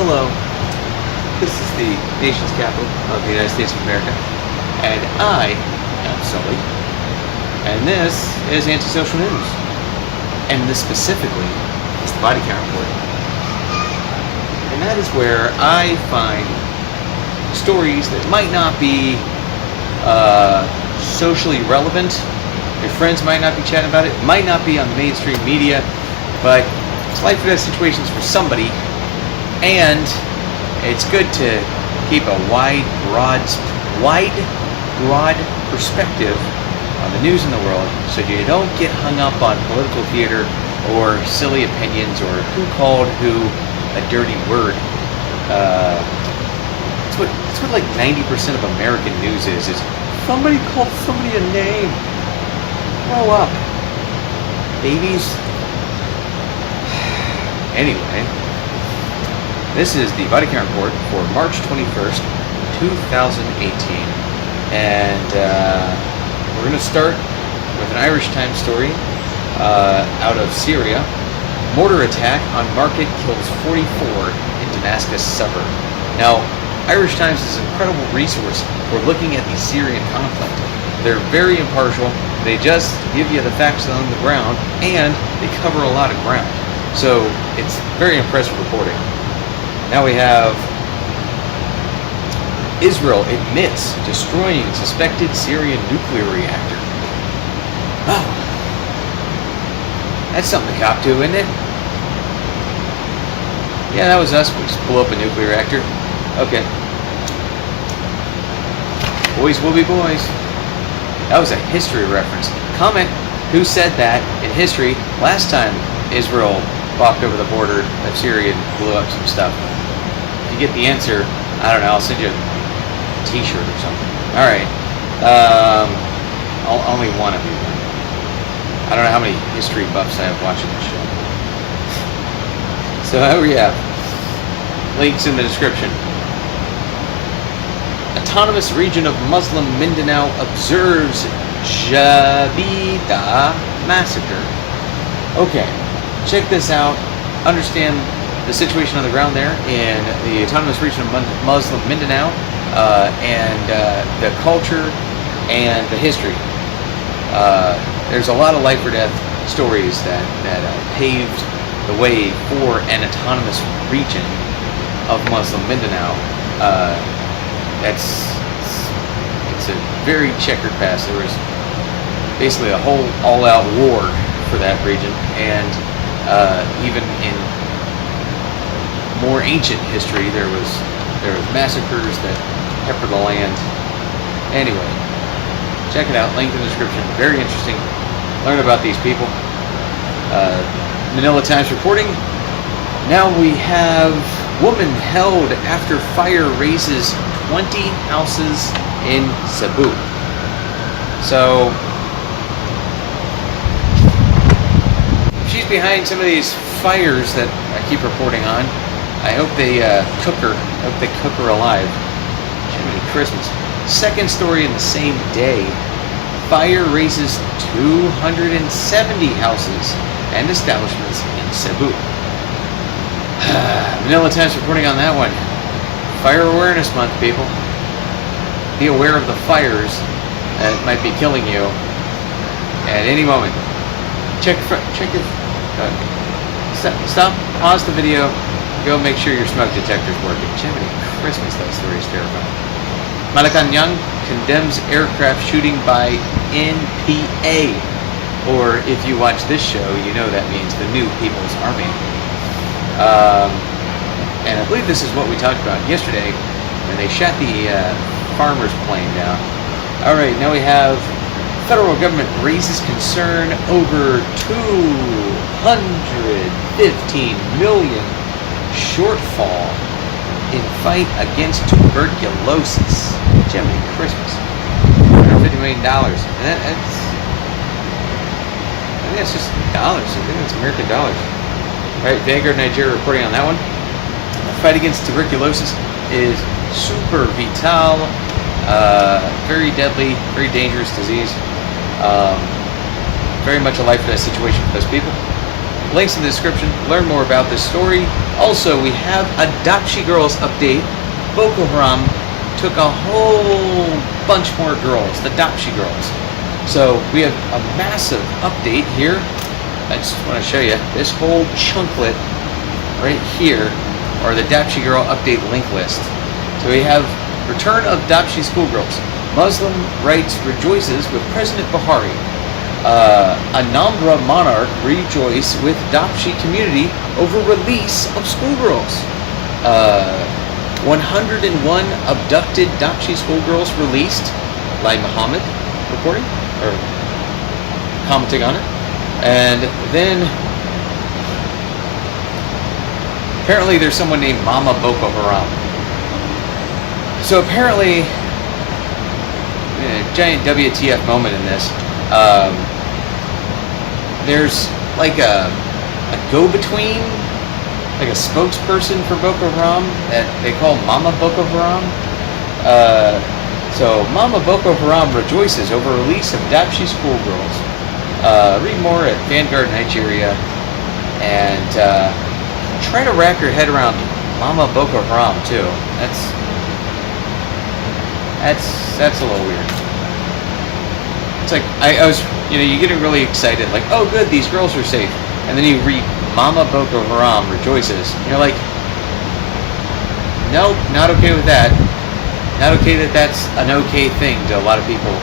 Hello, this is the nation's capital of the United States of America, and I am Sully, and this is Antisocial News, and this specifically is the Body Count Report, and that is where I find stories that might not be socially relevant. Your friends might not be chatting about it, might not be on the mainstream media, but it's life or death situations for somebody. And it's good to keep a wide, broad perspective on the news in the world, so you don't get hung up on political theater or silly opinions or who called who a dirty word. That's what like 90% of American news is somebody called somebody a name. Grow up, babies. Anyway. This is the Body Count Report for March 21st, 2018. And we're going to start with an Irish Times story out of Syria. Mortar attack on market kills 44 in Damascus suburb. Now, Irish Times is an incredible resource for looking at the Syrian conflict. They're very impartial. They just give you the facts on the ground, and they cover a lot of ground. So it's very impressive reporting. Now we have Israel admits destroying suspected Syrian nuclear reactor. Oh, that's something to cop to, isn't it? Yeah, that was us. We just blew up a nuclear reactor. Okay. Boys will be boys. That was a history reference. Comment who said that in history last time Israel walked over the border of Syria and blew up some stuff. If you get the answer, I don't know, I'll send you a t-shirt or something. Alright. Only one of you. I don't know how many history buffs I have watching this show. So here we have links in the description. Autonomous region of Muslim Mindanao observes Jabida massacre. Okay, check this out. Understand the situation on the ground there in the autonomous region of Muslim Mindanao, and the culture and the history. There's a lot of life or death stories that paved the way for an autonomous region of Muslim Mindanao. It's a very checkered past. There was basically a whole all-out war for that region, and even in more ancient history, there was massacres that peppered the land. Anyway, check it out. Link in the description. Very interesting. Learn about these people. Manila Times reporting. Now we have woman held after fire raises 20 houses in Cebu. So she's behind some of these fires that I keep reporting on. I hope they cook her. I hope they cook her alive. Jiminy Christmas. Second story in the same day. Fire raises 270 houses and establishments in Cebu. Manila Times reporting on that one. Fire Awareness Month, people. Be aware of the fires that might be killing you at any moment. Check your. Stop. Pause the video. Go make sure your smoke detector's working. Jiminy Christmas, that story is terrifying. Malacanang condemns aircraft shooting by NPA. Or if you watch this show, you know that means the New People's Army. And I believe this is what we talked about yesterday when they shot the farmer's plane down. Alright, now we have federal government raises concern over $215 million shortfall in fight against tuberculosis. Jiminy Christmas. $150 million. And I think that's just dollars. I think that's American dollars. Alright, Vanguard Nigeria reporting on that one. The fight against tuberculosis is super vital. Very deadly, very dangerous disease. Very much a life or death situation for those people. Links in the description. Learn more about this story. Also, we have a Dapchi Girls update. Boko Haram took a whole bunch more girls, the Dapchi Girls. So we have a massive update here. I just want to show you this whole chunklet right here, or the Dapchi Girl update link list. So we have return of Dapchi schoolgirls. Muslim rights rejoices with President Buhari. Anambra monarch rejoice with Dapchi community over release of schoolgirls. 101 abducted Dapchi schoolgirls released. Lai Muhammad reporting or commenting on it. And then apparently there's someone named Mama Boko Haram. So apparently, giant WTF moment in this. There's like a go-between, like a spokesperson for Boko Haram that they call Mama Boko Haram. So Mama Boko Haram rejoices over release of Dapchi schoolgirls. Read more at Vanguard Nigeria, and try to wrap your head around Mama Boko Haram too. That's a little weird. It's like I was, you're getting really excited, like, oh good, these girls are safe, and then you read Mama Boko Haram rejoices, and you're like, nope, not okay with that. Not okay that that's an okay thing to a lot of people,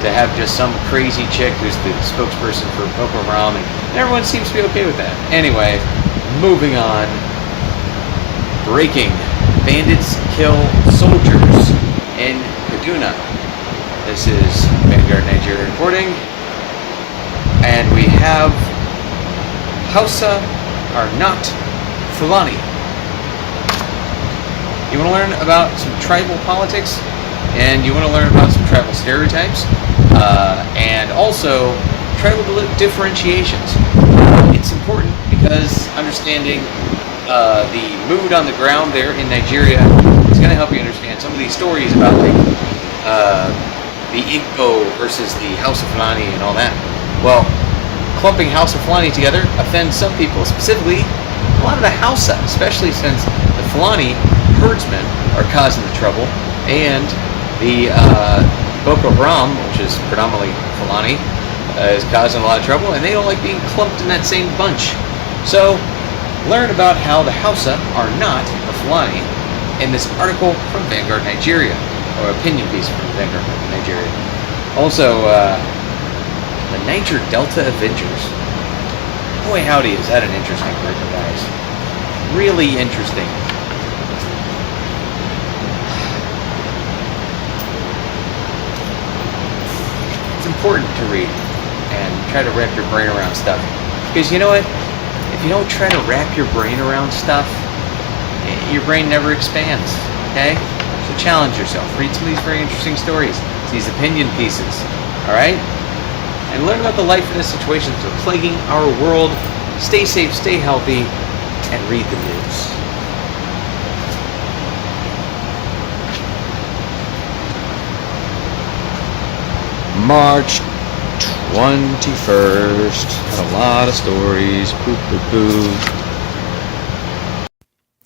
to have just some crazy chick who's the spokesperson for Boko Haram, and everyone seems to be okay with that. Anyway, moving on. Breaking. Bandits kill soldiers in Kaduna. This is Vanguard Nigeria reporting. And we have Hausa are not Fulani. You want to learn about some tribal politics, and you want to learn about some tribal stereotypes, and also tribal differentiations. It's important because understanding the mood on the ground there in Nigeria is going to help you understand some of these stories about like the Igbo versus the House of Fulani and all that. Well, clumping House of Fulani together offends some people, specifically a lot of the Hausa, especially since the Fulani herdsmen are causing the trouble, and the Boko Haram, which is predominantly Fulani, is causing a lot of trouble, and they don't like being clumped in that same bunch. So, learn about how the Hausa are not a Fulani in this article from Vanguard Nigeria, or opinion piece from Vanguard Nigeria. Also, the Niger Delta Avengers. Boy howdy, is that an interesting group of guys. Really interesting. It's important to read and try to wrap your brain around stuff. Because you know what? If you don't try to wrap your brain around stuff, your brain never expands, okay? So challenge yourself. Read some of these very interesting stories, these opinion pieces, all right? And learn about the life and the situations that are plaguing our world. Stay safe, stay healthy, and read the news. March 21st. Got a lot of stories. Boop, boop, boop.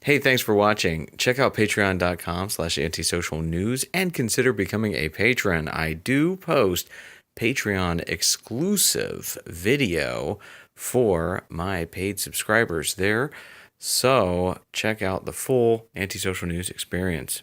Hey, thanks for watching. Check out patreon.com/antisocialnews and consider becoming a patron. I do post Patreon exclusive video for my paid subscribers there. So check out the full Antisocial News experience.